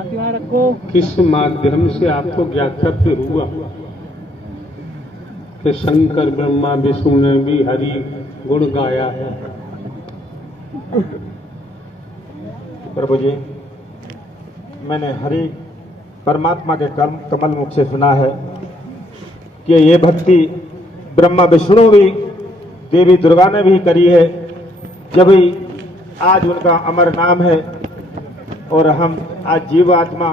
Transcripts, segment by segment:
किस माध्यम से आपको ज्ञातव्य हुआ कि शंकर ब्रह्मा विष्णु ने भी हरि गुण गाया है? प्रभु जी, मैंने हरि परमात्मा के कमल मुख से सुना है कि ये भक्ति ब्रह्मा विष्णु भी देवी दुर्गा ने भी करी है। जब आज उनका अमर नाम है और हम आज जीव आत्मा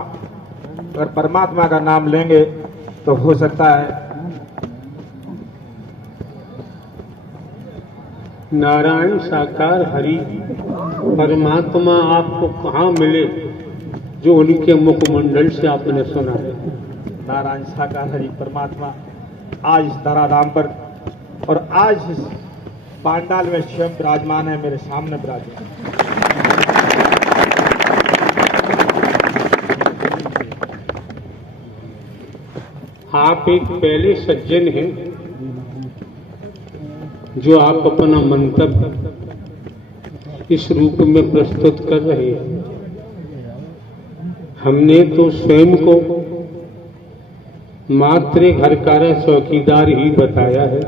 और परमात्मा का नाम लेंगे तो हो सकता है नारायण साकार हरि परमात्मा आपको कहाँ मिले जो उनके मुखमंडल से आपने सुना है? नारायण साकार हरि परमात्मा आज इस धराधाम पर और आज इस पांडाल में स्वयं विराजमान है, मेरे सामने विराजमान। आप एक पहले सज्जन हैं जो आप अपना मंतव्य इस रूप में प्रस्तुत कर रहे हैं। हमने तो स्वयं को मात्र घर का चौकीदार ही बताया है।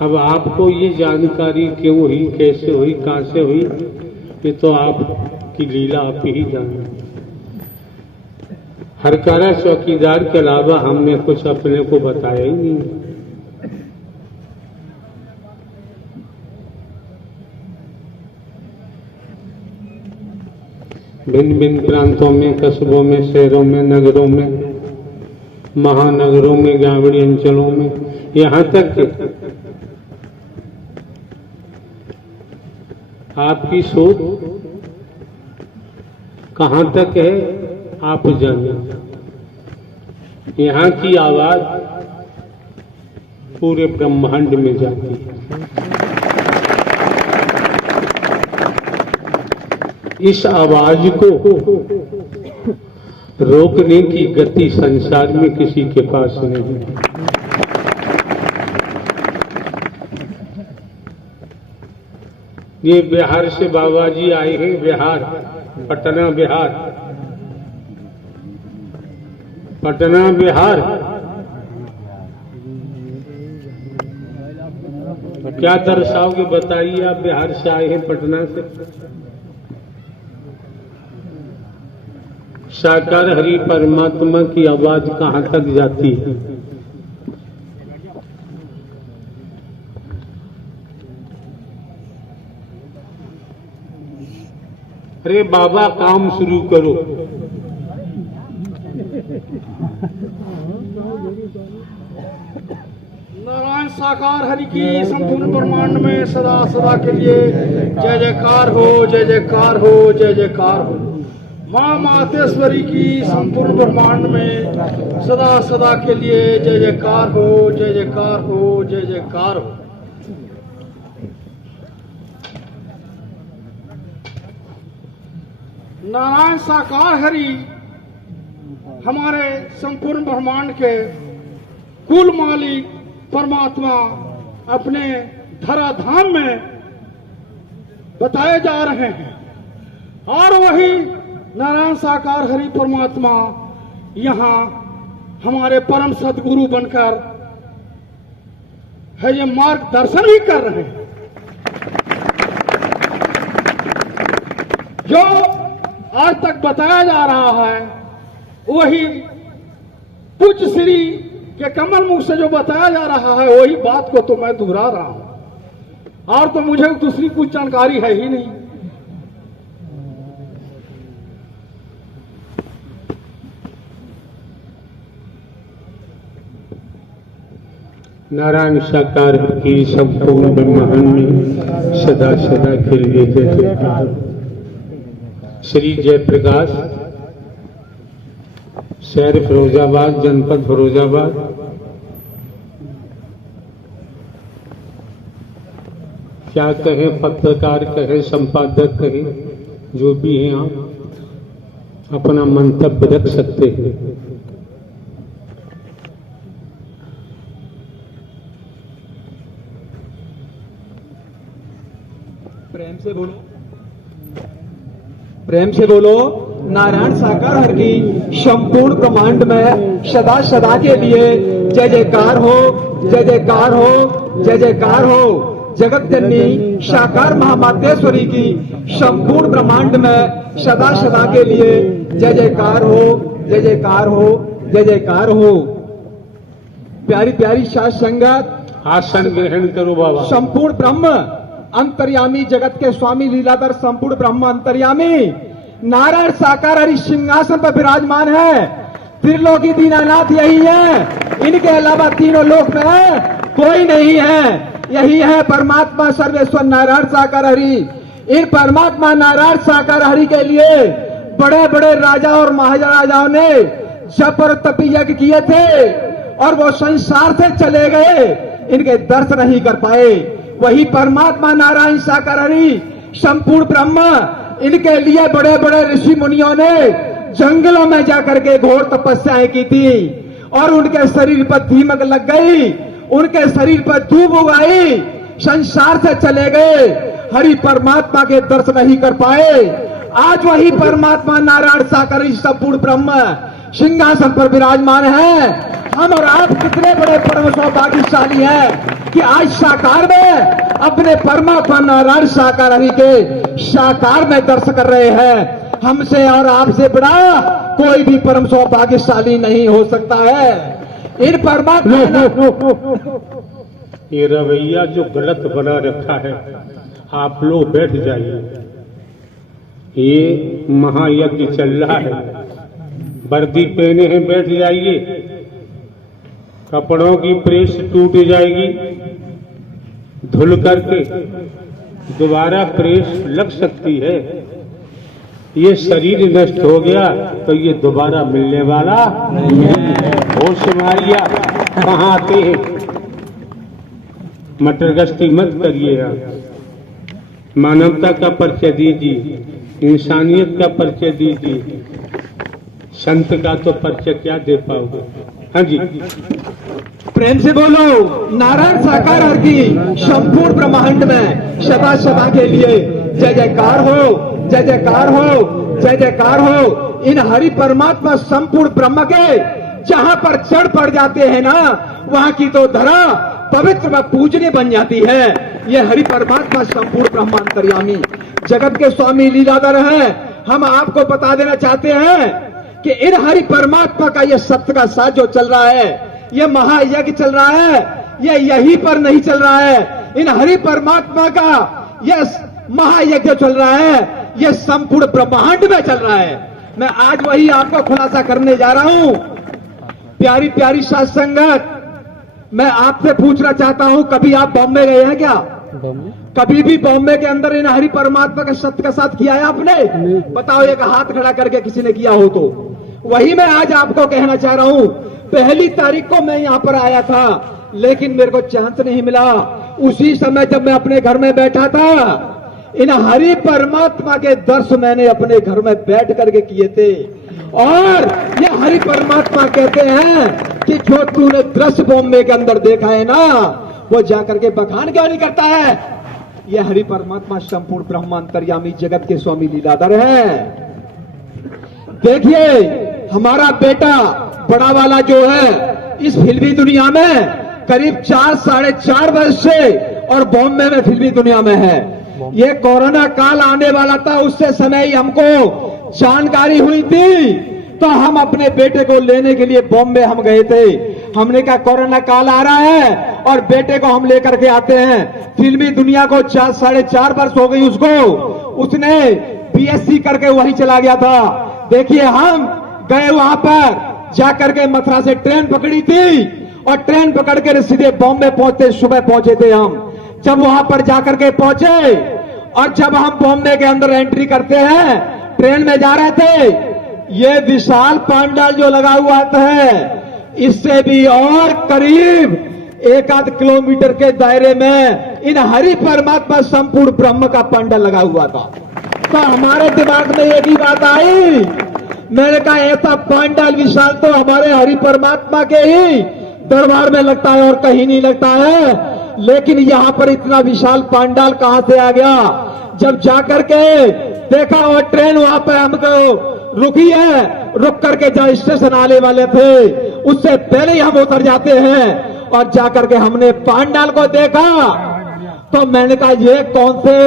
अब आपको ये जानकारी क्यों हुई, कैसे हुई, कहां से हुई, ये तो आपकी लीला आप ही जाने। हरकारा चौकीदार के अलावा हमने कुछ अपने को बताया ही नहीं। भिन्न भिन्न प्रांतों में, कस्बों में, शहरों में, नगरों में, महानगरों में, ग्रामीण अंचलों में, यहाँ तक कि आपकी सोच कहाँ तक है आप जाने। यहाँ की आवाज पूरे ब्रह्मांड में जाती है। इस आवाज को रोकने की गति संसार में किसी के पास नहीं है। ये बिहार से बाबा जी आए हैं, बिहार, पटना बिहार, पटना बिहार। क्या दर्शाओगे बताइए, आप बिहार से आए हैं, पटना से। साकार हरि परमात्मा की आवाज कहां तक जाती है? अरे बाबा काम शुरू करो। नारायण साकार हरि की संपूर्ण ब्रह्मांड में सदा सदा के लिए जय जयकार हो, जय जयकार हो, जय जयकार हो। माँ मातेश्वरी की संपूर्ण ब्रह्मांड में सदा सदा के लिए जय जयकार हो, जय जयकार हो, जय जयकार हो। नारायण साकार हरि हमारे संपूर्ण ब्रह्मांड के कुल मालिक परमात्मा अपने धराधाम में बताए जा रहे हैं और वही नारायण साकार हरि परमात्मा यहाँ हमारे परम सदगुरु बनकर है ये मार्गदर्शन भी कर रहे हैं। जो आज तक बताया जा रहा है वही पूज्य श्री के कमल मुख से जो बताया जा रहा है वही बात को तो मैं दोहरा रहा हूं और तो मुझे दूसरी कुछ जानकारी है ही नहीं। नारायण साकार की संपूर्ण ब्रह्मांड में सदा सदा के लिए जय जयकार। श्री जयप्रकाश, शहर फिरोजाबाद, जनपद फिरोजाबाद। क्या कहें, पत्रकार कहें, संपादक कहें, जो भी हैं आप अपना मंतव्य रख सकते हैं। प्रेम से बोलो, प्रेम से बोलो। नारायण साकार हर की संपूर्ण ब्रह्मांड में सदा सदा के लिए जय जयकार हो, जय जयकार हो, जय जयकार हो। जगत जननी साकार महामातेश्वरी की संपूर्ण ब्रह्मांड में सदा सदा के लिए जय जयकार हो, जय जयकार हो, जय जयकार हो। प्यारी प्यारी साध संगत, आसन ग्रहण करो बाबा। संपूर्ण ब्रह्म अंतर्यामी, जगत के स्वामी लीलाधर संपूर्ण ब्रह्म अंतर्यामी नारायण साकार हरि सिंहासन पर विराजमान है। त्रिलोकी दीनानाथ यही है, इनके अलावा तीनों लोक में कोई नहीं है। यही है परमात्मा सर्वेश्वर नारायण साकार हरि। इन परमात्मा नारायण साकार हरि के लिए बड़े बड़े राजा और महाराजाओं ने जप और तप यज्ञ किए थे और वो संसार से चले गए, इनके दर्शन नहीं कर पाए। वही परमात्मा नारायण साकार हरि संपूर्ण ब्रह्म, इनके लिए बड़े बड़े ऋषि मुनियों ने जंगलों में जाकर के घोर तपस्याएं की थी और उनके शरीर पर दीमक लग गई, उनके शरीर पर धूप उगाई, संसार से चले गए, हरि परमात्मा के दर्शन नहीं कर पाए। आज वही परमात्मा नारायण साकार हरि संपूर्ण ब्रह्म सिंहासन पर विराजमान है। हम और आप कितने बड़े परम सौभाग्यशाली हैं कि आज साकार में अपने परमात्मा नारायण साकार हरि के साकार में दर्शन कर रहे हैं। हमसे और आपसे बड़ा कोई भी परम सौभाग्यशाली नहीं हो सकता है। इन परमात्मा ये रवैया जो गलत बना रखा है, आप लोग बैठ जाइए। ये महायज्ञ चल रहा है, वर्दी पहने हैं, बैठ जाइए। कपड़ों की प्रेस टूट जाएगी, धुल करके दोबारा प्रेस लग सकती है। ये शरीर नष्ट हो गया तो ये दोबारा मिलने वाला नहीं है। होश मारिया कहाँ आते हैं, मटर गश्ती मत करिए। आप मानवता का परिचय दीजिए, इंसानियत का परिचय दीजिए। संत का तो परिचय क्या दे पाओगे? हाँ जी, प्रेम से बोलो नारायण साकार हर की संपूर्ण ब्रह्मांड में सदा सदा के लिए जय जयकार हो, जय जयकार हो, जय जयकार हो। इन हरि परमात्मा संपूर्ण ब्रह्म के जहां पर चढ़ पड़ जाते हैं ना, वहां की तो धरा पवित्र व पूजनीय बन जाती है। ये हरि परमात्मा संपूर्ण ब्रह्म अंतर्यामी जगत के स्वामी लीलाधर है। हम आपको बता देना चाहते हैं कि इन हरि परमात्मा का ये सत्य का साथ जो चल रहा है, ये महायज्ञ चल रहा है, ये यहीं पर नहीं चल रहा है। इन हरि परमात्मा का ये महायज्ञ चल रहा है, ये संपूर्ण ब्रह्मांड में चल रहा है। मैं आज वही आपको खुलासा करने जा रहा हूं। प्यारी प्यारी साध संगत, मैं आपसे पूछना चाहता हूं, कभी आप बॉम्बे गए हैं क्या? कभी भी बॉम्बे के अंदर इन हरि परमात्मा के सत्य का साथ किया है आपने? बताओ, एक हाथ खड़ा करके किसी ने किया हो तो। वही मैं आज आपको कहना चाह रहा हूं। पहली तारीख को मैं यहां पर आया था, लेकिन मेरे को चांस नहीं मिला। उसी समय जब मैं अपने घर में बैठा था, इन हरि परमात्मा के दर्शन मैंने अपने घर में बैठ करके किए थे। और ये हरि परमात्मा कहते हैं कि जो तूने दृश्य बॉम्बे के अंदर देखा है ना, वो जाकर के बखान क्यों नहीं करता है? ये हरि परमात्मा संपूर्ण ब्रह्म अंतर्यामी जगत के स्वामी लीलाधर है। देखिए, हमारा बेटा बड़ा वाला जो है इस फिल्मी दुनिया में करीब 4-4.5 वर्ष से और बॉम्बे में फिल्मी दुनिया में है। ये कोरोना काल आने वाला था, उससे समय ही हमको जानकारी हुई थी, तो हम अपने बेटे को लेने के लिए बॉम्बे हम गए थे। हमने कहा कोरोना काल आ रहा है और बेटे को हम लेकर के आते हैं। फिल्मी दुनिया को 4-4.5 वर्ष हो गई उसको, उसने बीएससी करके वहीं चला गया था। देखिए, हम गए वहां पर, जाकर के मथुरा से ट्रेन पकड़ी थी और ट्रेन पकड़ के सीधे बॉम्बे पहुंचते, सुबह पहुंचे थे हम। जब वहां पर जाकर के पहुंचे और जब हम बॉम्बे के अंदर एंट्री करते हैं, ट्रेन में जा रहे थे, ये विशाल पंडाल जो लगा हुआ है, इससे भी और करीब 1-8 किलोमीटर के दायरे में इन हरि परमात्मा संपूर्ण ब्रह्म का पंडाल लगा हुआ था। तो हमारे दिमाग में एक ही बात आई, मैंने कहा ऐसा पंडाल विशाल तो हमारे हरि परमात्मा के ही दरबार में लगता है और कहीं नहीं लगता है। लेकिन यहां पर इतना विशाल पंडाल कहां से आ गया? जब जाकर के देखा वो ट्रेन वहां पे हमको रुकी है, रुक करके जहाँ स्टेशन आने वाले थे उससे पहले ही हम उतर जाते हैं। और जाकर के हमने पांडाल को देखा तो मैंने कहा ये कौन से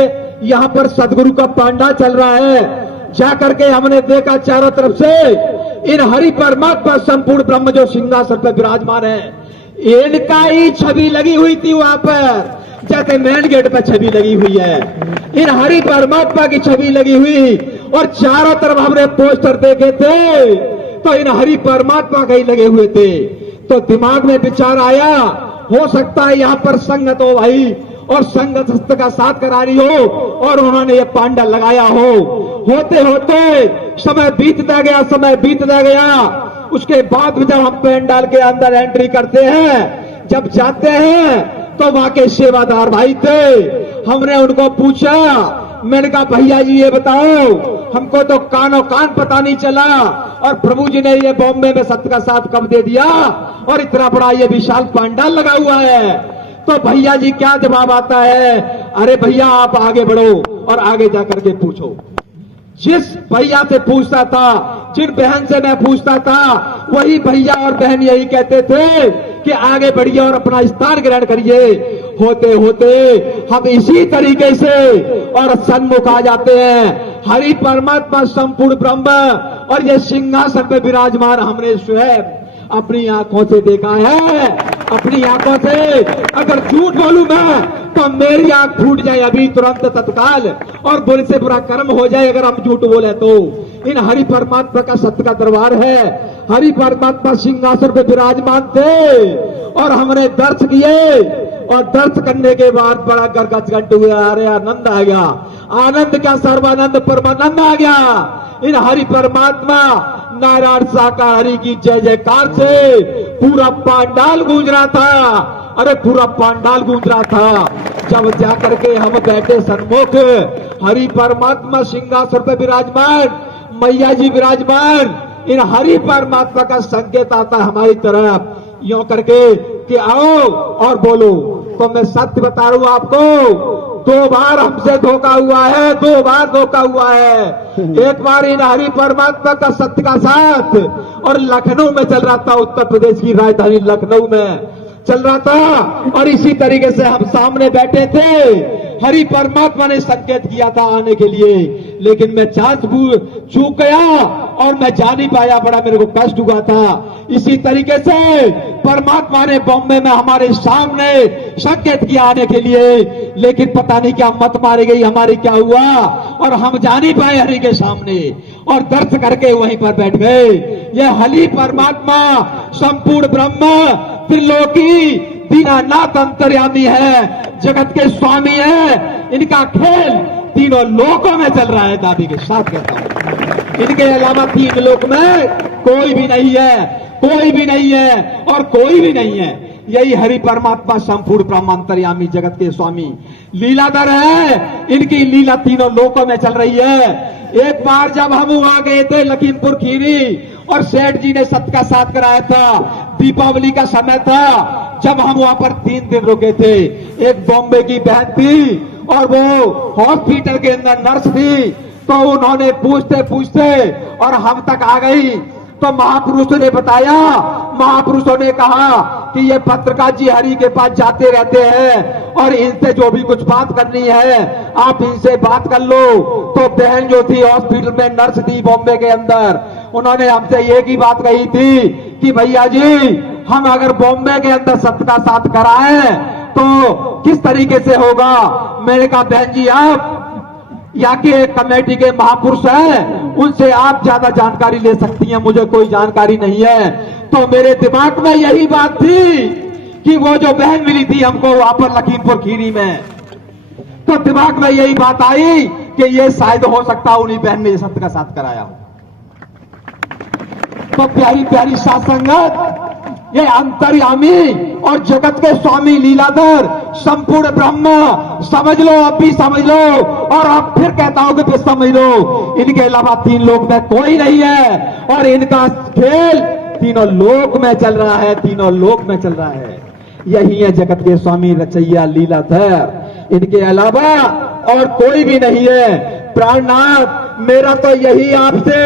यहाँ पर सदगुरु का पांडाल चल रहा है। जाकर के हमने देखा चारों तरफ से इन हरि परमात्मा संपूर्ण ब्रह्म जो सिंहासन पर विराजमान है, इनका ही छवि लगी हुई थी वहां पर, जैसे मेन गेट पर छवि लगी हुई है, इन हरि परमात्मा की छवि लगी हुई। और चारों तरफ हमने पोस्टर देखे थे तो इन हरि परमात्मा के ही लगे हुए थे। तो दिमाग में विचार आया, हो सकता है यहाँ पर संगत हो भाई और संगत का साथ करा रही हो और उन्होंने ये पांडाल लगाया हो। होते होते समय बीतता गया, समय बीतता गया। उसके बाद में जब हम पंडाल के अंदर एंट्री करते हैं, जब जाते हैं तो वहां के सेवादार भाई थे। हमने उनको पूछा, मैंने कहा भैया जी ये बताओ, हमको तो कानो कान पता नहीं चला और प्रभु जी ने ये बॉम्बे में सत्य का साथ कब दे दिया और इतना बड़ा ये विशाल पंडाल लगा हुआ है। तो भैया जी क्या जवाब आता है, अरे भैया आप आगे बढ़ो और आगे जाकर के पूछो। जिस भैया से पूछता था, जिन बहन से मैं पूछता था, वही भैया और बहन यही कहते थे कि आगे बढ़िए और अपना स्थान ग्रहण करिए। होते होते हम इसी तरीके से और सन्मुख आ जाते हैं। हरि परमात्मा संपूर्ण ब्रह्म और ये सिंहासन पे विराजमान हमने स्वयं अपनी आंखों से देखा है, अपनी आंखों से। अगर झूठ बोलूं मैं तो मेरी आंख फूट जाए अभी तुरंत तत्काल और बुरे से बुरा कर्म हो जाए अगर हम झूठ बोले तो। इन हरि परमात्मा का सत्य का दरबार है। हरि परमात्मा सिंहासन पे विराजमान थे और हमने दर्श किए और दर्श करने के बाद बड़ा गदगद हुआ। अरे आनंद आ गया, आनंद क्या सर्वानंद परमानंद आ गया। इन हरि परमात्मा नारायण साकार हरि की जय जयकार से पूरा पांडाल गूंज रहा था। अरे पूरा पांडाल गूंज रहा था। जब जाकर के हम बैठे सन्मुख, हरि परमात्मा सिंहासन पे विराजमान, मैया जी विराजमान, इन हरि परमात्मा का संकेत आता हमारी तरफ यूं करके कि आओ और बोलो। तो मैं सत्य बता रहा हूं आपको, 2 बार हमसे धोखा हुआ है, 2 बार धोखा हुआ है। एक बार इन हरि परमात्मा का सत्य का साथ और लखनऊ में चल रहा था, उत्तर प्रदेश की राजधानी लखनऊ में चल रहा था और इसी तरीके से हम सामने बैठे थे। हरि परमात्मा ने संकेत किया था आने के लिए, लेकिन मैं चांस चूक गया और मैं जा नहीं पाया। बड़ा मेरे को कष्ट हुआ था। इसी तरीके से परमात्मा ने बॉम्बे में हमारे सामने संकेत किया आने के लिए, लेकिन पता नहीं क्या मत मारी गई हमारी, क्या हुआ और हम जा नहीं पाए हरि के सामने और दर्श करके वहीं पर बैठ गए। यह हरि परमात्मा संपूर्ण ब्रह्म त्रिलोकी दीनानाथ अंतर्यामी है, जगत के स्वामी है। इनका खेल तीनों लोकों में चल रहा है। दादी के साथ कहता हूं, इनके अलावा 3 लोक में कोई भी नहीं है, कोई भी नहीं है और कोई भी नहीं है। यही हरि परमात्मा संपूर्ण ब्रह्म अंतर्यामी जगत के स्वामी लीलाधर है। इनकी लीला तीनों लोकों में चल रही है। एक बार जब हम वहां गए थे लखीमपुर खीरी और सेठ जी ने सत्य का साथ कराया था, दीपावली का समय था, जब हम वहां पर 3 दिन रुके थे। एक बॉम्बे की बहन थी और वो हॉस्पिटल के अंदर नर्स थी, तो उन्होंने पूछते पूछते और हम तक आ गई। तो महापुरुषों ने बताया, महापुरुषों ने कहा कि ये पत्रकार जी हरि के पास जाते रहते हैं और इनसे जो भी कुछ बात करनी है आप इनसे बात कर लो। तो बहन जो थी हॉस्पिटल में नर्स थी बॉम्बे के अंदर, उन्होंने हमसे एक ही बात कही थी कि भैया जी हम अगर बॉम्बे के अंदर सत्य का साथ कराएं तो किस तरीके से होगा। मैंने कहा बहन जी आप यहाँ के कमेटी के महापुरुष हैं, उनसे आप ज्यादा जानकारी ले सकती हैं, मुझे कोई जानकारी नहीं है। तो मेरे दिमाग में यही बात थी कि वो जो बहन मिली थी हमको वहां पर लखीमपुर खीरी में, तो दिमाग में यही बात आई कि ये शायद हो सकता उन्हीं बहन ने सत्य का साथ कराया हो। तो प्यारी प्यारी साथ संगत, ये अंतर्यामी और जगत के स्वामी लीलाधर संपूर्ण ब्रह्म समझ लो, अब भी समझ लो और अब फिर कहता हूं कि फिर समझ लो। इनके अलावा 3 लोक में कोई नहीं है और इनका खेल तीनों लोक में चल रहा है, तीनों लोक में चल रहा है। यही है जगत के स्वामी रचैया लीलाधर, इनके अलावा और कोई भी नहीं है। प्राणनाथ, मेरा तो यही आपसे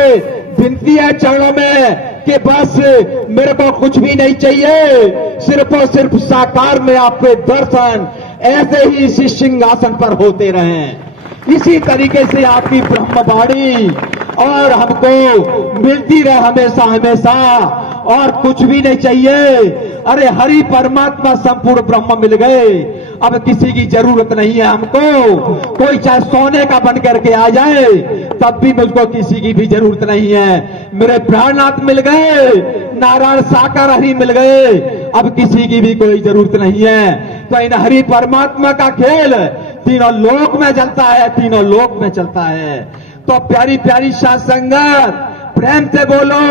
विनती है चरणों में कि बस मेरे को कुछ भी नहीं चाहिए, सिर्फ और सिर्फ साकार में आपके दर्शन ऐसे ही इसी सिंहासन पर होते रहें। इसी तरीके से आपकी ब्रह्मवाणी और हमको मिलती रहे हमेशा हमेशा, और कुछ भी नहीं चाहिए। अरे हरि परमात्मा संपूर्ण ब्रह्म मिल गए, अब किसी की जरूरत नहीं है हमको। कोई चाहे सोने का बन करके आ जाए तब भी मुझको किसी की भी जरूरत नहीं है। मेरे प्राणनाथ मिल गए, नारायण साकार हरि मिल गए, अब किसी की भी कोई जरूरत नहीं है। तो इन हरि परमात्मा का खेल तीनों लोक में चलता है, तीनों लोक में चलता है। तो प्यारी प्यारी साध संगत, प्रेम से बोलो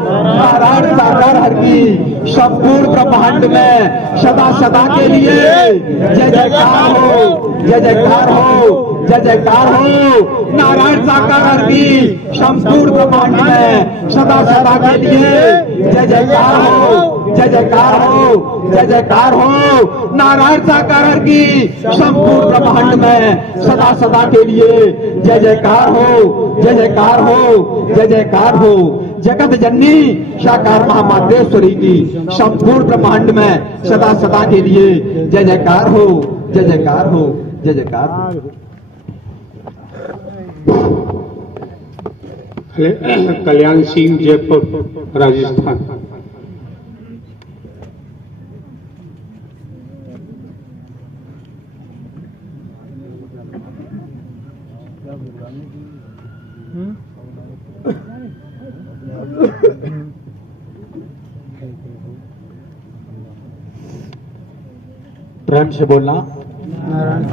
नारायण साकार हरि की संपूर्ण ब्रह्मांड में सदा सदा के लिए जय जयकार हो, जय जयकार हो, जय जयकार हो। नारायण साकार हरि की संपूर्ण ब्रह्मांड में सदा सदा के लिए जय जयकार हो, जय जयकार हो, जय जयकार हो। नारायण साकार हरि की संपूर्ण ब्रह्मांड में सदा सदा के लिए जय जयकार हो, जय जयकार हो, जय जयकार हो। जगत जननी साकार महामातेश्वरी की संपूर्ण ब्रह्मांड में सदा सदा के लिए जय जयकार हो, जय जयकार हो, जय जयकार हो। कल्याण सिंह, जयपुर, राजस्थान। प्रेम से बोलना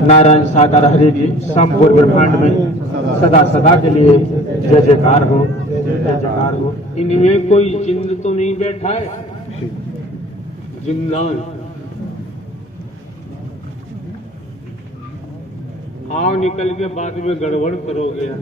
नारायण साकार हरि की संपूर्ण ब्रह्मांड में सदा सदा के लिए जय जयकार हो, जय जयकार हो। इनमें कोई जिंद तो नहीं बैठा है? जिन्नान आओ निकल के बाद में गड़बड़ करोगे यार।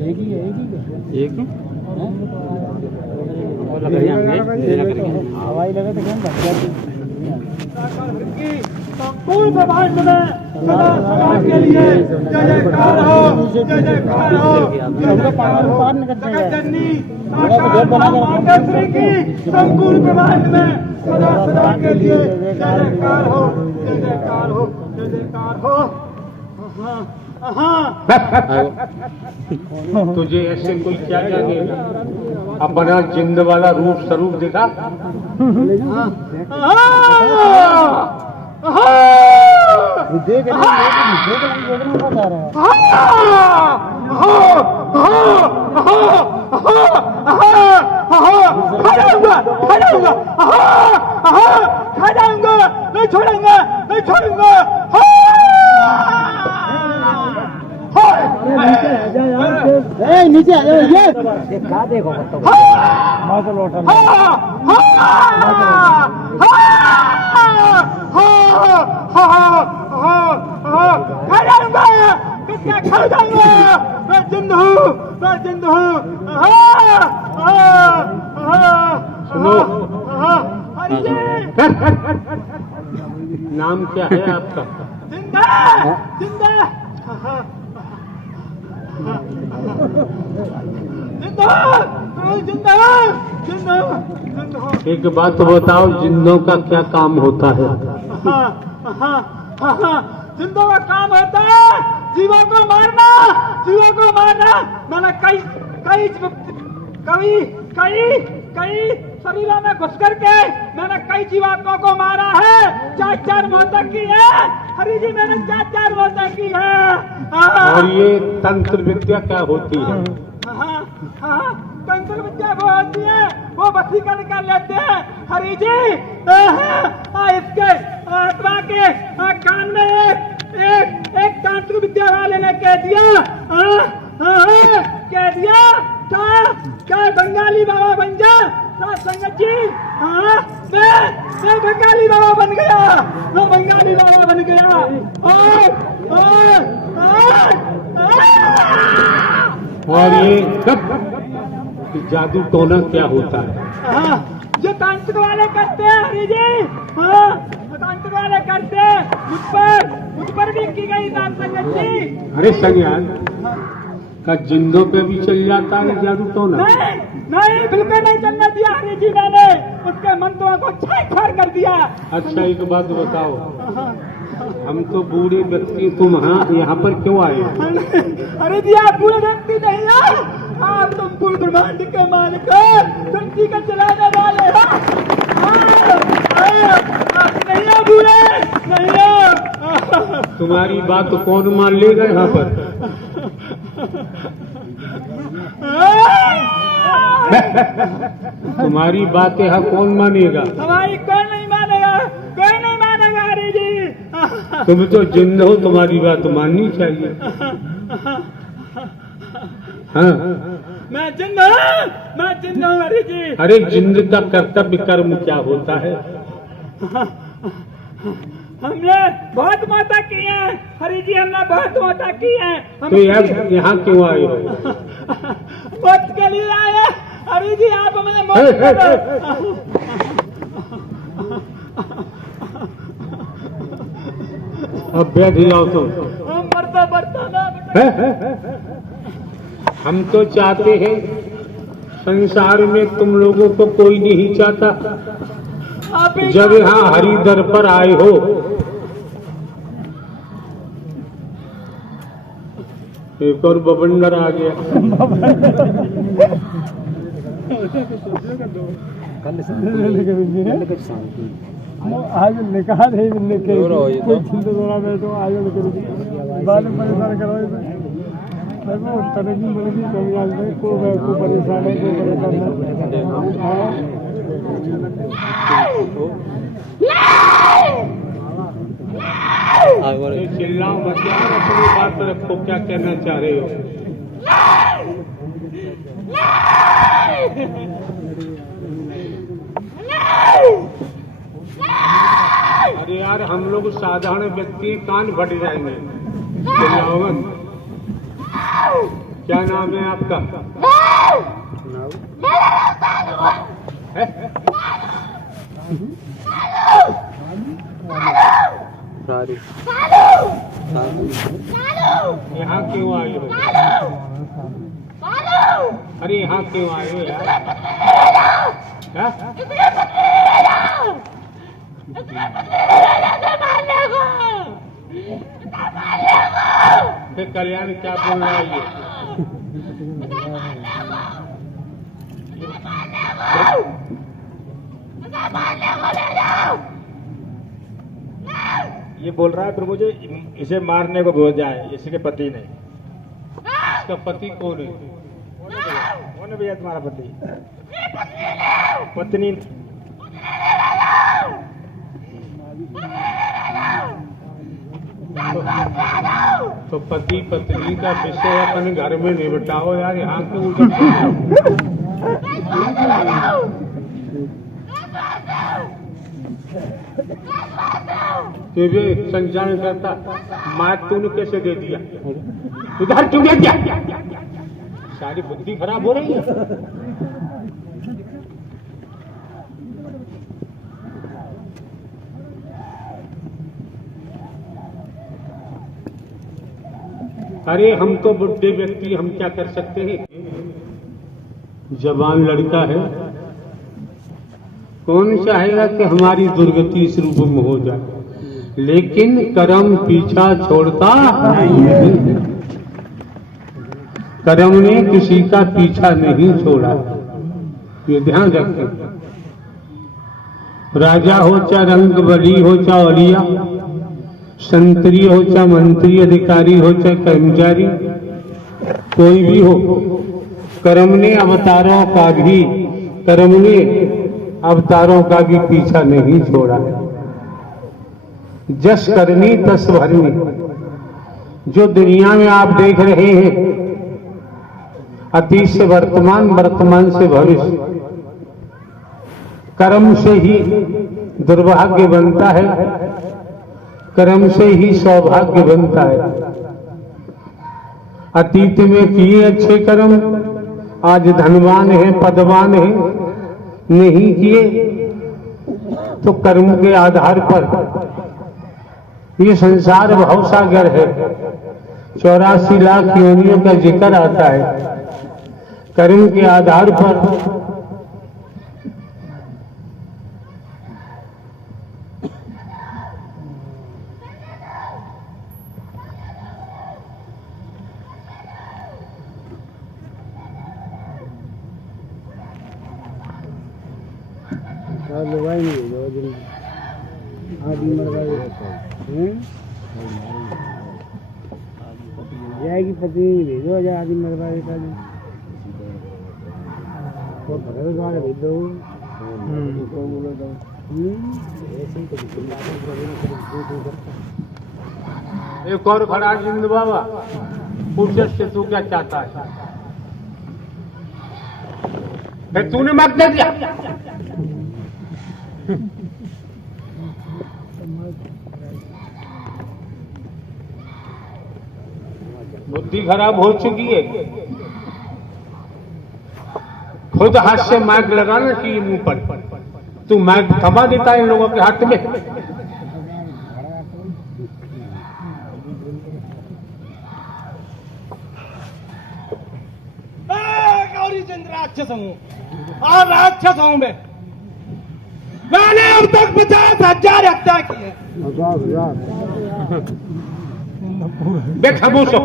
एक ही हवाई लगे तो कौन भग जाती। संपूर्ण ब्रह्मांड में सदा सदा के लिए जय जयकार हो, जय जयकार हो। जगत जननी साकार मातेश्वरी की संपूर्ण ब्रह्मांड में सदा सदा के लिए जय जयकार हो, जय जयकार हो, जय जयकार हो। तुझे ऐसे कोई क्या जानेगा? अपना जिंद वाला रूप स्वरूप दिखा। खा जाऊंगा, नहीं छोड़ूंगा, नहीं छोड़ूंगा। नीचे आ जाओ, ये क्या देखो खा जाऊंगा। मैं जिंद हूँ, मैं जिंद हूँ। सुनो, नाम क्या है आपका? जिंदा, जिंदा, जिंदा, जिंदा, जिंदा। एक बात बताओ, जिंदों का क्या काम होता है? जिंदों का काम होता है जीवों को मारना, जीवों को मारना। मैंने कई कई कई कई कई शरीरों में घुस करके मैंने कई जीवात्माओं को मारा है। 4 मौतें की है हरि जी, मैंने 4 मौतें की है। और ये तंत्र विद्या क्या होती है? तंत्र विद्या वो होती है, वो वशीकरण कर लेते हैं हरि जी। इसके आत्मा के कान में एक तंत्र विद्या वाले ने कह दिया, क्या बंगाली बाबा बन जा। संगत जी, मैं बंगाली बाबा बन गया, मैं बंगाली बाबा बन गया। और और ये कब कि जादू टोना क्या होता है? जो तांत्रिक वाले करते हैं हरि जी, हाँ, जो तांत्रिक वाले करते हैं मुझ पर भी की गई दान संगत जी। अरे संज्ञान का जिंदों पे भी चल जाता है जादू टोना? नहीं बिल्कुल नहीं चलने दिया हरि जी, मैंने उसके मंत्रों को छेड़ कर दिया। अच्छा एक बात बताओ, हम तो बूढ़े व्यक्ति, तुम यहाँ पर क्यों आए? अरे जी आप बूढ़े व्यक्ति नहीं हो, आप तुम पूर्ण ब्रह्मांड के मालिक धरती का चलाने वाले हो। आप नहीं हो बूढ़े, नहीं हो। तुम्हारी बात तो कौन मान लेगा यहाँ पर? तुम्हारी बात यहाँ कौन मानेगा? हमारी कोई नहीं मानेगा, कोई नहीं मानेगा हरि जी। तुम तो जिंद हो, तुम्हारी बात माननी चाहिए। हाँ मैं जिंदा हूँ हरि जी। अरे जिंद का कर्तव्य कर्म क्या होता है? हमने बहुत माता की है हरि जी, हमने बहुत माता की है। तो यहाँ क्यों आए हो? मौत के लिए आए हरि जी, आप हमें मौत कर दो। अब बैठ जाओ तुम। मरता ना। हम तो चाहते हैं, संसार में तुम लोगों को कोई नहीं चाहता। जब यहाँ हरिदर पर आए हो, एक और बवंडर आ गया। आज निकाह नहीं मिलने के कोई चिंता थोड़ा बैठो आज बाद में परेशान करो। तरक्की बड़ी कमी आज को परेशान है, को परेशान चिल्लाओ मत यार, अपनी बात रखो, क्या कहना चाह रहे हो? अरे यार हम लोग साधारण व्यक्ति, कान फट जाएंगे। चिल्लाओ मत। क्या नाम है आपका? यहाँ क्यों आए हो? अरे यहाँ क्यों आए हो यार? कल्याण क्या बोल रहा है ये? ये बोल रहा है प्रभु जी, इसे मारने को बोल जाए, इसके पति ने। इसका पति कौन है? कौन है भैया तुम्हारा पति? पत्नी। तो पति पत्नी का विषय अपने घर में निपटाओ यार, यहाँ क्यों? संचालन करता, मार तूने कैसे दे दिया? उधर क्यों दे दिया? सारी बुद्धि खराब हो रही है। अरे हम तो बुढ़े व्यक्ति, हम क्या कर सकते हैं? जवान लड़का है, कौन चाहेगा कि हमारी दुर्गति इस रूप में हो जाए? लेकिन कर्म पीछा छोड़ता नहीं। कर्म ने किसी का पीछा नहीं छोड़ा, ये ध्यान रखें। राजा हो चाहे रंग बली हो चाहे औलिया, संतरी हो चाहे मंत्री, अधिकारी हो चाहे कर्मचारी, कोई भी हो, कर्म ने अवतारों का भी पीछा नहीं छोड़ा। जस करनी तस भरनी। जो दुनिया में आप देख रहे हैं, अतीत से वर्तमान, वर्तमान से भविष्य, कर्म से ही दुर्भाग्य बनता है, कर्म से ही सौभाग्य बनता है। अतीत में किए अच्छे कर्म, आज धनवान है, पदवान है। नहीं किए तो कर्म के आधार पर ये संसार भवसागर है। 84 लाख योनियों का जिक्र आता है। कर्म के आधार पर दवाई नहीं दो दिन आदमी मर गए जाएगी पत्नी नहीं भेजो जा आदमी मर गए तो भरे द्वारा भेज दो एक और खड़ा जिंद बाबा पूछे से तू क्या चाहता है? फिर तूने मत दे दिया। बुद्धि खराब हो चुकी है। खुद हाथ से माइक लगाना चाहिए मुंह पर। तू माइक थमा देता है इन लोगों के हाथ में। गौरी चंद राक्षस हूँ और राक्षस हूँ मैं। मैंने अब तक 50,000 हत्या की है। 50,000 बेखबूस हो।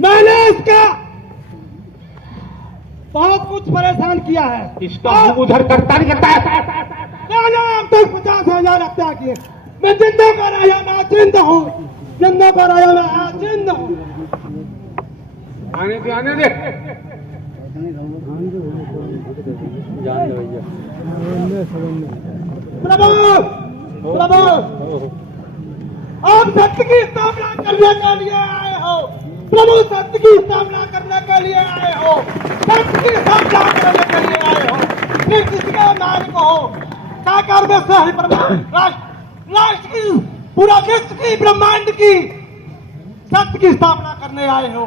मैंने इसका बहुत कुछ परेशान किया है। इसका मुंह उधर करता नहीं करता है। मैंने अब तक 50,000 हत्या की है। मैं जिंदा का राजा ना जिंदा हूँ, जिंदा का राजा ना जिंदा हूँ। आने दे, आने दे। प्रभु प्रभु आप सत्य की स्थापना करने के लिए आए हो। प्रभु सत्य की स्थापना करने के लिए आए हो। सत्य की स्थापना करने के लिए आए हो। फिर किसके नायक हो? साकार में से राष्ट्र की, पूरा विश्व की, ब्रह्मांड की सत्य की स्थापना करने आए हो।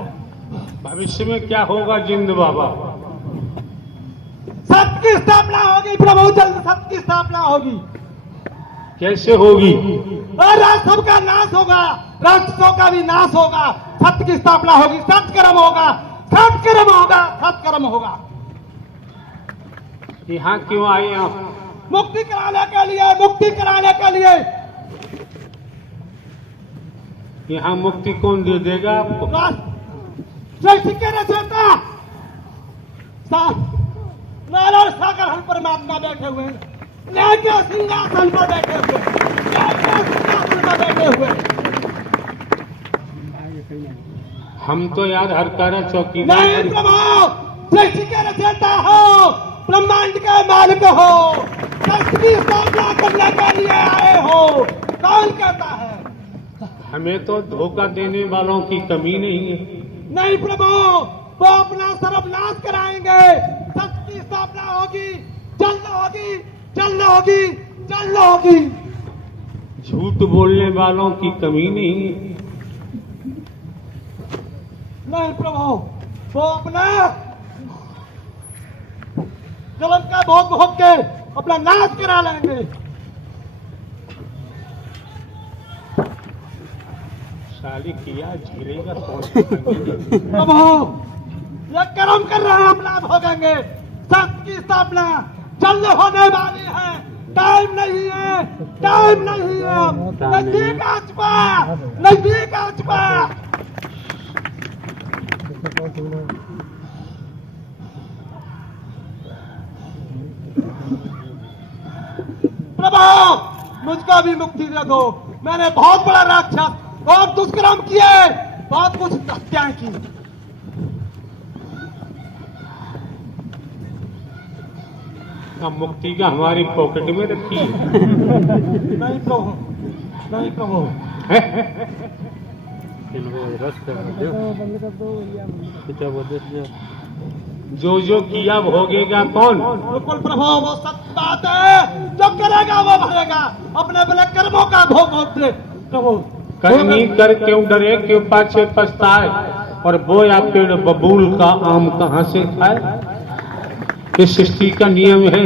भविष्य में क्या होगा जिंद बाबा? सत्य की स्थापना होगी प्रभु, जल्द सत्य की स्थापना होगी। कैसे होगी? और राष्ट्रों का नाश होगा, राष्ट्रों का भी नाश होगा। सत्य की स्थापना होगी, सत्कर्म होगा, सत्कर्म होगा, सत्कर्म होगा। यहाँ क्यों आए आप? मुक्ति कराने के लिए, मुक्ति कराने के लिए। यहाँ मुक्ति कौन दे देगा आपको? सृष्टि के रचयिता नारायण सागर हम परमात्मा बैठे हुए हैं। न्याय के सिंहासन पर बैठे हुए, न्याय के सिंहासन पर बैठे हुए। हम तो यार हर कार्य चौकीदार नहीं हैं। प्रभु, सृष्टि के रचयिता हो, ब्रह्मांड के मालिक हो, सृष्टि की स्थापना करने के लिए आए हो। कौन कहता है? हमें तो धोखा देने वालों की कमी नहीं है। नहीं प्रभु, वो अपना सर्वनाश कराएंगे। सत्य की स्थापना होगी, जल्द होगी, जल्द होगी, जल्द होगी। झूठ बोलने वालों की कमी नहीं है। नहीं प्रभु, वो अपना जन्म का भोग भोग के अपना नाश करा लेंगे। साली किया झेलेगा कौन? प्रभु, ये कर्म कर रहे हैं, हम लाभ भोगेंगे। सत्य की स्थापना जल्द होने वाली है। टाइम नहीं है, टाइम नहीं है। नजदीक आ चुका, नजदीक आ चुका। प्रभु, मुझको भी मुक्ति दे दो। मैंने बहुत बड़ा राक्षस बहुत दुष्कर्म किए, बहुत कुछ हत्याएं की। अब मुक्ति का हमारी पॉकेट में रखी है। नहीं प्रभु, नहीं प्रभु। बंद कर दो जो जो किया भोगेगा कौन? बिल्कुल प्रभु, वो सत्य बात है। जो करेगा वो भरेगा, अपने अपने कर्मों का भोग होते प्रभु। करनी कर क्यों डरे, क्यों पाछे पछताए, और बोया पेड़ बबूल का आम कहाँ से खाए। इस सृष्टि का नियम है।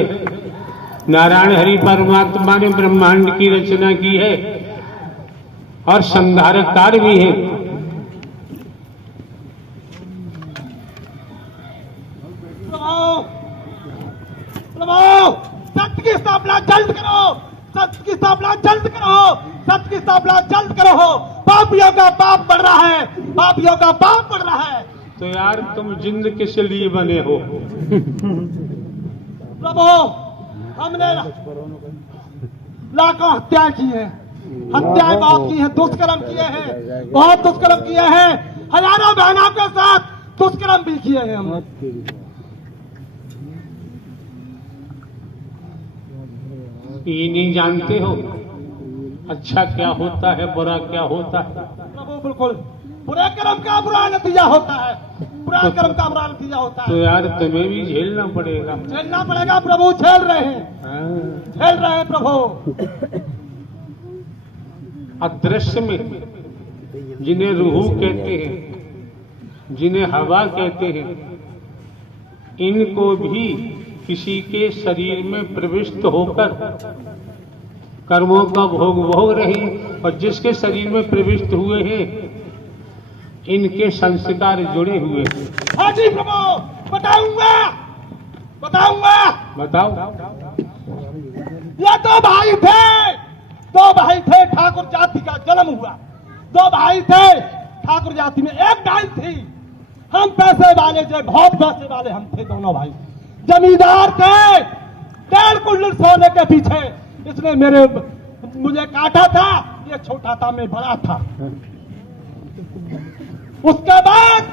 नारायण हरि परमात्मा ने ब्रह्मांड की रचना की है और संहारकार भी है। प्रभु, सत्य की स्थापना जल्द करो, सत्य की स्थापना जल्द करो, सत्य की स्थापना जल्द करो। पापियों का पाप बढ़ रहा है, पापियों का पाप बढ़ रहा है। तो यार तुम जिंद किस लिए बने हो? प्रभु, हमने लाखों हत्या की है, हत्याएं बहुत की है, दुष्कर्म किए हैं, बहुत दुष्कर्म किए हैं, हजारों बहनों के साथ दुष्कर्म भी किए हैं हमने। ये नहीं जानते हो अच्छा क्या होता है, बुरा क्या होता है? प्रभु बिल्कुल, बुरे कर्म का बुरा नतीजा होता है, बुरा कर्म का बुरा नतीजा होता तो है। यार तुम्हें भी झेलना पड़ेगा। झेलना पड़ेगा प्रभु, झेल रहे हैं, हाँ। झेल रहे हैं प्रभु। अदृश्य में जिन्हें रूह कहते हैं, जिन्हें हवा कहते हैं, इनको भी किसी के शरीर में प्रविष्ट होकर कर्मों का भोग भोग रहे हैं, और जिसके शरीर में प्रविष्ट हुए हैं इनके संस्कार जुड़े हुए हैं। हाँ जी प्रभु, बताऊंगा, बताऊंगा। बताओ। ये दो भाई थे, ठाकुर जाति का जन्म हुआ। दो भाई थे ठाकुर जाति में, एक डाल थी। हम पैसे वाले थे, बहुत पैसे वाले हम थे दोनों भाई। जमींदार थे, 1.5 कुंटल सोने के पीछे इसने मुझे काटा था। ये छोटा था, मैं बड़ा था। उसके बाद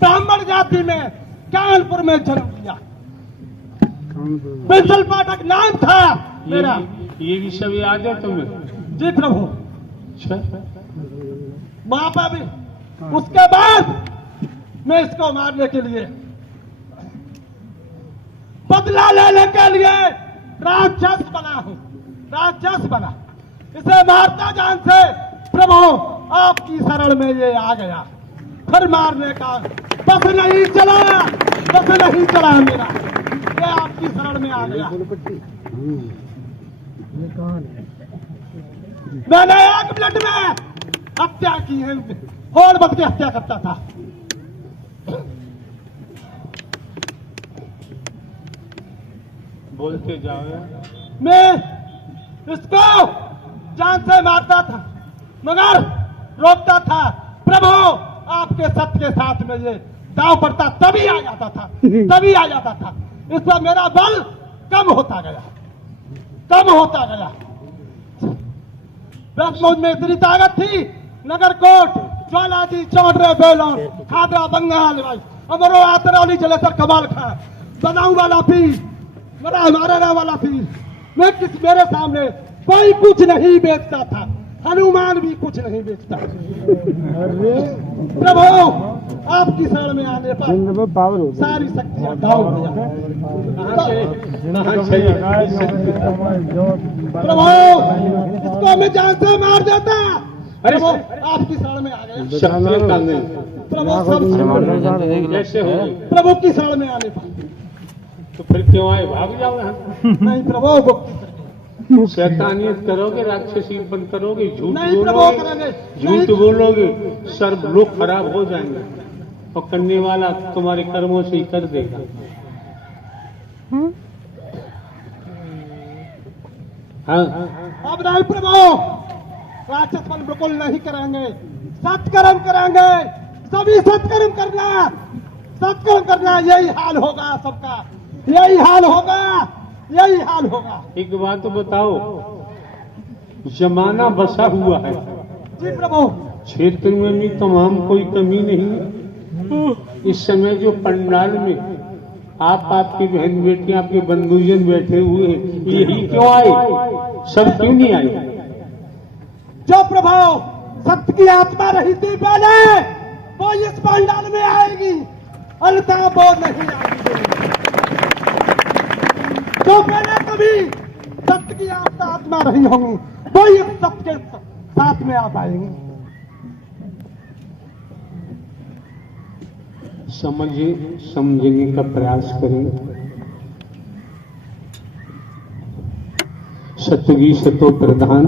ब्राह्मण जाति में कानपुर में जन्म लिया। बिसल पाठक नाम था मेरा। ये भी सब याद है तुम्हें? जी प्रभु। अच्छा। वहां पर भी उसके बाद मैं इसको मारने के लिए, बदला लेने के लिए राक्षस बना हूं, राक्षस बना। इसे मारता जान से प्रभु आपकी शरण में ये आ गया। फिर मारने का बस नहीं चला, बस नहीं चला मेरा, ये आपकी शरण में आ गया। मैंने 1 मिनट में हत्या की है, और बद के हत्या करता था। बोलते जाओ यार। मैं इसको जान से मारता था, मगर रोकता था। प्रभु आपके सत्य के साथ में ये दांव पड़ता, तभी आ जाता था, तभी आ जाता था। इस पर मेरा बल कम होता गया, कम होता गया। मुझ में इतनी ताकत थी, नगरकोट, ज्वालाजी, चौधरी, बेलोन, खादरा, बंगाल, अमरो, आतरौली, जलेसर, कमाल खां, बदाऊं वाला पीर, हमारा वाला पीर। मेरे सामने कोई कुछ नहीं बेचता था, हनुमान भी कुछ नहीं बेचता। प्रभु आपकी शरण में आने पर सारी शक्तियां गाँव हो गया। प्रभु इसको मैं जान से मार देता। प्रभु आपकी शरण में आ गया। प्रभु सब कैसे हो? प्रभु की शरण में आने पर। तो फिर क्यों आए? भाग जाओ यहाँ। नहीं प्रभु, शैतानियत करोगे, राक्षसीपन करोगे, झूठ नहीं प्रभु बोलोगे, करेंगे, झूठ बोलोगे, सर्व लोग खराब हो जाएंगे, और करने वाला तुम्हारे कर्मों से ही कर देगा। हाँ। अब नहीं प्रभु, राक्षसपन बिल्कुल नहीं करेंगे, सत्कर्म करेंगे, सभी सत्कर्म करना, सत्कर्म करना। यही हाल होगा सबका, यही हाल होगा, यही हाल होगा। एक बात बताओ, जमाना बसा हुआ है जी प्रभु। क्षेत्र में भी तमाम कोई कमी नहीं। इस समय जो पंडाल में आपकी बहन बेटी, आपके बंधुजन बैठे हुए हैं, यही क्यों आए? सब क्यों नहीं आए? जो प्रभु सत्य की आत्मा रही थी पहले, वो इस पंडाल में आएगी, अन्यथा वो नहीं आएगी। जो पहले कभी सत्य की आत्मा रही होंगी वो इस सत्य के साथ में आ पाएंगे। समझने का प्रयास करें। सतगी सतो प्रधान,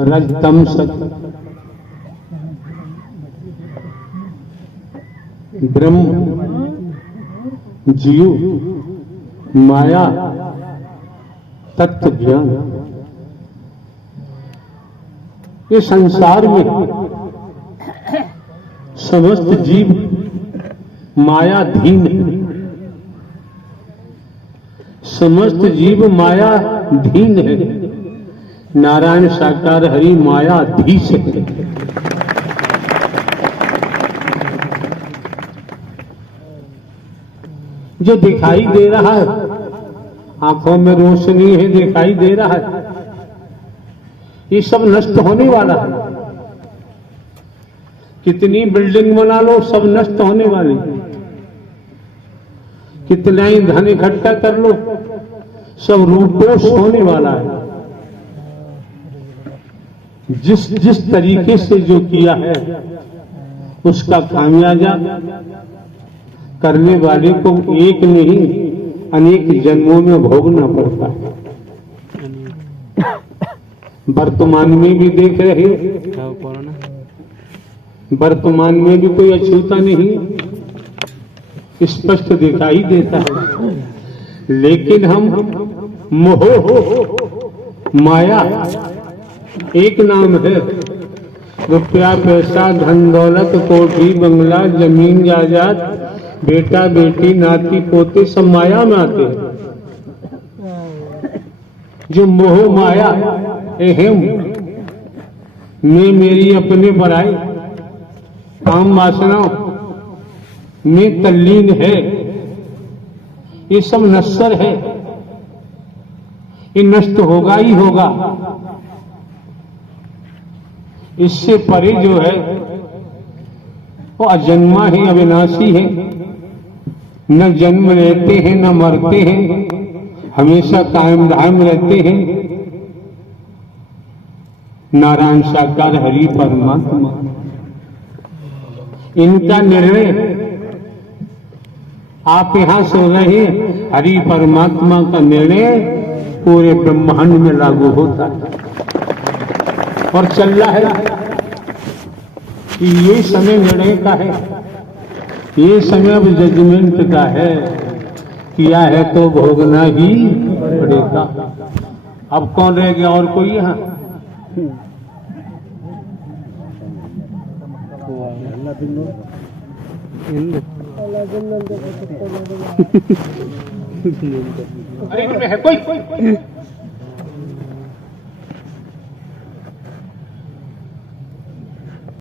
रजतम सत, ब्रह्म जीव माया तत्व ज्ञान। ये संसार में समस्त जीव मायाधीन है। समस्त जीव मायाधीन है। नारायण साकार हरि मायाधीश है। जो दिखाई दे रहा है, आंखों में रोशनी है, दिखाई दे रहा है, ये सब नष्ट होने वाला है। कितनी बिल्डिंग बना लो, सब नष्ट होने वाली। कितना ही धन इकट्ठा कर लो, सब रूपोश होने वाला है। जिस तरीके से जो किया है उसका खामियाजा करने वाले को एक नहीं अनेक जन्मों में भोगना पड़ता है। वर्तमान में भी देख रहे, वर्तमान में भी कोई अछूता नहीं, स्पष्ट दिखाई देता है। लेकिन हम मोह माया एक नाम है। रुपया पैसा धन दौलत कोठी बंगला जमीन जायदाद बेटा बेटी नाती पोते सब माया में आते हैं। जो मोह माया अहम में मेरी अपने बड़ाई काम वासनाओं में तल्लीन है, ये सब नश्वर है। ये नष्ट होगा ही होगा। इससे परे जो है वो अजन्मा है, अविनाशी है। न जन्म लेते हैं न मरते हैं, हमेशा कायम धाम रहते हैं। नारायण साकार हरि परमात्मा, इनका निर्णय आप यहां सुन रहे हैं। हरि परमात्मा का निर्णय पूरे ब्रह्मांड में लागू होता है और चल रहा है कि ये समय निर्णय का है, ये समय अब जजमेंट का है। किया है तो भोगना ही पड़ेगा। अब कौन रह गया और कोई यहाँ? अरे इनमें है कोई?